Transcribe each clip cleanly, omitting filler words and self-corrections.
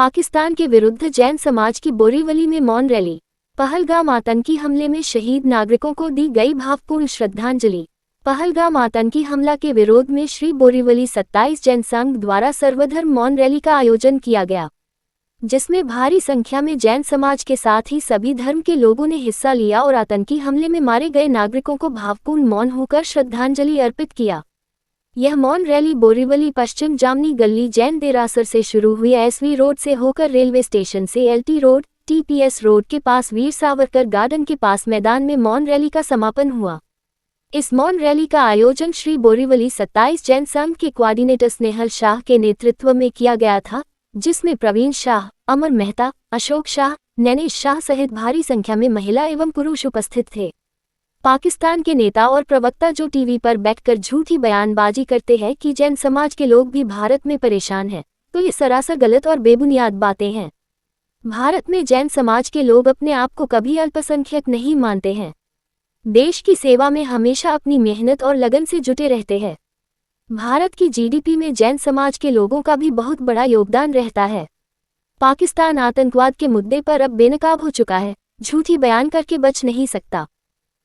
पाकिस्तान के विरुद्ध जैन समाज की बोरीवली में मौन रैली। पहलगाम आतंकी हमले में शहीद नागरिकों को दी गई भावपूर्ण श्रद्धांजलि। पहलगाम आतंकी हमला के विरोध में श्री बोरीवली 27 जैन संघ द्वारा सर्वधर्म मौन रैली का आयोजन किया गया, जिसमें भारी संख्या में जैन समाज के साथ ही सभी धर्म के लोगों ने हिस्सा लिया और आतंकी हमले में मारे गए नागरिकों को भावपूर्ण मौन होकर श्रद्धांजलि अर्पित किया। यह मौन रैली बोरीवली पश्चिम जामनी गली जैन देरासर से शुरू हुई एसवी रोड से होकर रेलवे स्टेशन से एलटी रोड टीपीएस रोड के पास वीर सावरकर गार्डन के पास मैदान में मौन रैली का समापन हुआ। इस मौन रैली का आयोजन श्री बोरीवली 27 जैन संघ के कोऑर्डिनेटर स्नेहल शाह के नेतृत्व में किया गया था, जिसमें प्रवीण शाह, अमर मेहता, अशोक शाह, नैनेश शाह सहित भारी संख्या में महिला एवं पुरुष उपस्थित थे। पाकिस्तान के नेता और प्रवक्ता जो टीवी पर बैठकर झूठी बयानबाजी करते हैं कि जैन समाज के लोग भी भारत में परेशान हैं, तो ये सरासर गलत और बेबुनियाद बातें हैं। भारत में जैन समाज के लोग अपने आप को कभी अल्पसंख्यक नहीं मानते हैं। देश की सेवा में हमेशा अपनी मेहनत और लगन से जुटे रहते हैं। भारत की जीडीपी में जैन समाज के लोगों का भी बहुत बड़ा योगदान रहता है। पाकिस्तान आतंकवाद के मुद्दे पर अब बेनकाब हो चुका है, झूठी बयान करके बच नहीं सकता।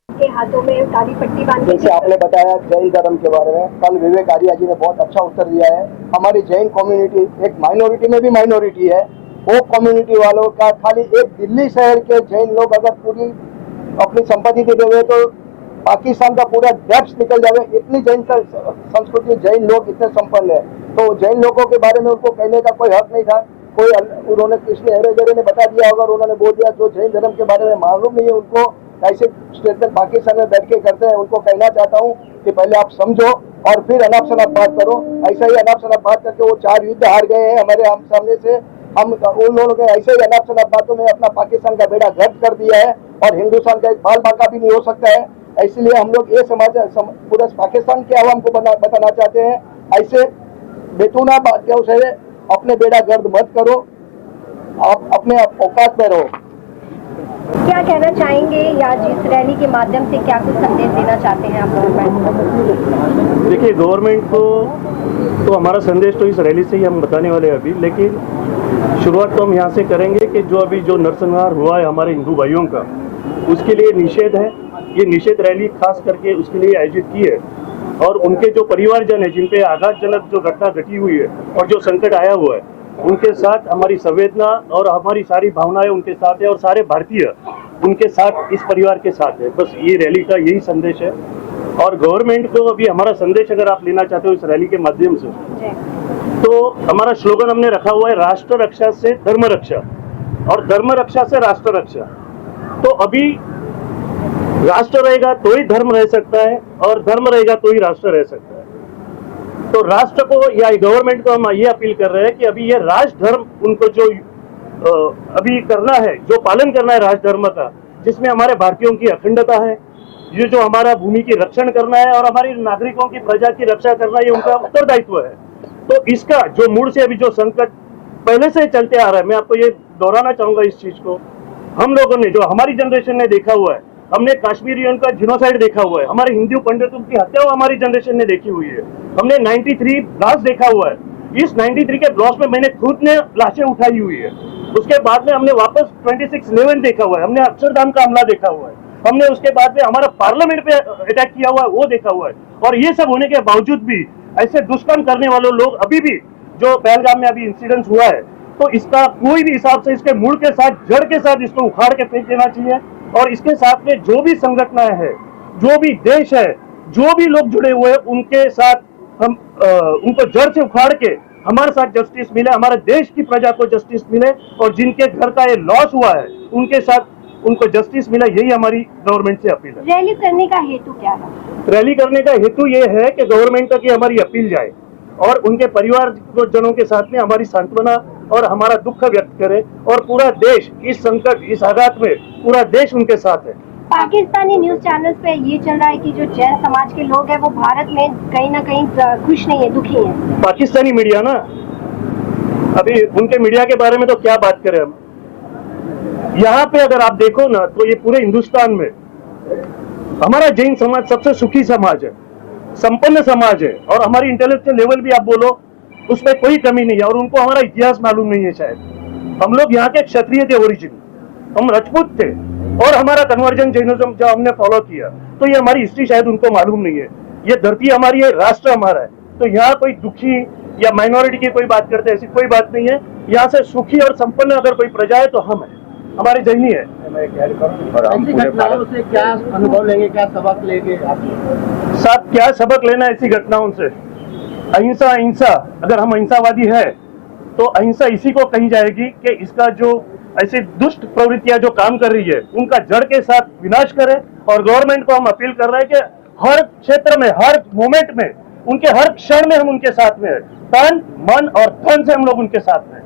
के हाथों में काली पट्टी बांध जैसे आपने बताया जैन धर्म के बारे में, कल विवेक आर्या जी ने बहुत अच्छा उत्तर दिया है। हमारी जैन कम्युनिटी एक माइनॉरिटी में भी माइनॉरिटी है। वो कम्युनिटी वालों का खाली एक दिल्ली शहर के जैन लोग अगर पूरी अपनी संपत्ति दे देवे तो पाकिस्तान का पूरा डेप्थ निकल जाए। इतनी जैन संस्कृति, जैन लोग इतने संपन्न है, तो जैन लोगों के बारे में उनको कहने का कोई हक नहीं था। कोई उन्होंने किसने हेरे ने बता दिया होगा, उन्होंने बोल दिया। जो जैन धर्म के बारे में मालूम नहीं है उनको कैसे स्टेटमेंट पाकिस्तान में बैठ के करते हैं। उनको कहना चाहता हूँ कि पहले आप समझो और फिर अनाप शनाप बात करो। ऐसा ही अनाप शनाप बात करके वो 4 युद्ध हार गए हैं हमारे सामने से। हम उन लोगों ने ऐसे ही अनाप शनाप बातों में अपना पाकिस्तान का बेड़ा गर्क कर दिया है और हिंदुस्तान का एक बाल बाका भी नहीं हो सकता है। इसलिए हम लोग ये पूरा पाकिस्तान के आवाम को बताना चाहते हैं, ऐसे बेतुना बातों से अपने बेड़ा गर्द मत करो, आप अपने औकात में रहो। क्या कहना चाहेंगे या इस रैली के माध्यम से क्या कुछ संदेश देना चाहते हैं आप गवर्नमेंट? देखिए, गवर्नमेंट को तो हमारा संदेश तो इस रैली से ही हम बताने वाले हैं अभी, लेकिन शुरुआत तो हम यहाँ से करेंगे कि जो नरसंहार हुआ है हमारे हिंदू भाइयों का, उसके लिए निषेध है। ये निषेध रैली खास करके उसके लिए आयोजित की है और उनके जो परिवारजन है, जिन पे आघातजनक जो घटना घटी हुई है और जो संकट आया हुआ है, उनके साथ हमारी संवेदना और हमारी सारी भावनाएं उनके साथ है और सारे भारतीय उनके साथ, इस परिवार के साथ है। बस ये रैली का यही संदेश है। और गवर्नमेंट को अभी हमारा संदेश अगर आप लेना चाहते हो इस रैली के माध्यम से, तो हमारा स्लोगन हमने रखा हुआ है, राष्ट्र रक्षा से धर्म रक्षा और धर्म रक्षा से राष्ट्र रक्षा। तो अभी राष्ट्र रहेगा तो ही धर्म रह सकता है और धर्म रहेगा तो ही राष्ट्र रह सकता है। तो राष्ट्र को या गवर्नमेंट को हम ये अपील कर रहे हैं कि अभी ये राष्ट्र धर्म उनको जो अभी करना है, जो पालन करना है राष्ट्र धर्म का, जिसमें हमारे भारतीयों की अखंडता है, ये जो हमारा भूमि की रक्षण करना है और हमारी नागरिकों की प्रजा की रक्षा करना, ये उनका उत्तरदायित्व है। तो इसका जो मूड से अभी जो संकट पहले से चलते आ रहा है, मैं आपको ये दोहराना चाहूंगा इस चीज को। हम लोगों ने, जो हमारी जनरेशन ने देखा हुआ है, हमने कश्मीरियों का जिनोसाइड देखा हुआ है, हमारे हिंदू पंडितों की हत्या हमारी जनरेशन ने देखी हुई है, हमने 93 ब्लास्ट देखा हुआ है। इस 93 के ब्लास्ट में मैंने खुद ने लाशें उठाई हुई है। उसके बाद में हमने वापस 26/11 देखा हुआ है, हमने अक्षरधाम का हमला देखा हुआ है, हमने उसके बाद में हमारा पार्लियामेंट पे अटैक किया हुआ है, वो देखा हुआ है। और ये सब होने के बावजूद भी ऐसे दुष्कर्म करने वाले लोग अभी भी, जो पहलगाम में अभी इंसिडेंट हुआ है, तो इसका कोई भी हिसाब से इसके मूल के साथ, जड़ के साथ इसको उखाड़ के फेंक देना चाहिए। और इसके साथ में जो भी संगठनाएं हैं, जो भी देश है, जो भी लोग जुड़े हुए हैं, उनके साथ हम उनको जड़ से उखाड़ के हमारे साथ जस्टिस मिले, हमारे देश की प्रजा को जस्टिस मिले और जिनके घर का ये लॉस हुआ है उनके साथ उनको जस्टिस मिला, यही हमारी गवर्नमेंट से अपील है। रैली करने का हेतु क्या है? रैली करने का हेतु ये है कि गवर्नमेंट तक ये हमारी अपील जाए और उनके परिवारजनों के साथ में हमारी सांत्वना और हमारा दुख व्यक्त करे और पूरा देश इस संकट, इस आघात में पूरा देश उनके साथ है। पाकिस्तानी न्यूज चैनल्स पे ये चल रहा है कि जो जैन समाज के लोग हैं वो भारत में कहीं ना कहीं खुश नहीं है, दुखी है। पाकिस्तानी मीडिया ना, अभी उनके मीडिया के बारे में तो क्या बात करें हम। यहाँ पे अगर आप देखो ना, तो ये पूरे हिंदुस्तान में हमारा जैन समाज सबसे सुखी समाज है, संपन्न समाज है और हमारी इंटेलेक्चुअल लेवल भी आप बोलो उसमें कोई कमी नहीं है और उनको हमारा इतिहास मालूम नहीं है शायद। हम लोग यहाँ के क्षत्रिय थे ओरिजिन, हम राजपूत थे और हमारा कन्वर्जन जैनिज्म जो हमने फॉलो किया, तो ये हमारी हिस्ट्री शायद उनको मालूम नहीं है। ये धरती हमारी है, राष्ट्र हमारा है, तो यहाँ कोई दुखी या माइनॉरिटी की कोई बात करते ऐसी कोई बात नहीं है। यहाँ से सुखी और संपन्न अगर कोई प्रजा है तो हम है, हमारे जैनी है। और हम पूरे भारत से क्या अनुभव लेंगे, क्या सबक लेंगे आप? साहब क्या सबक लेना ऐसी घटनाओं से? अहिंसा अहिंसा, अगर हम अहिंसावादी है तो अहिंसा इसी को कही जाएगी कि इसका जो ऐसी दुष्ट प्रवृत्तियां जो काम कर रही है उनका जड़ के साथ विनाश करे। और गवर्नमेंट को हम अपील कर रहे हैं कि हर क्षेत्र में, हर मोमेंट में, उनके हर क्षण में हम उनके साथ में है, तन मन और धन से हम लोग उनके साथ में हैं।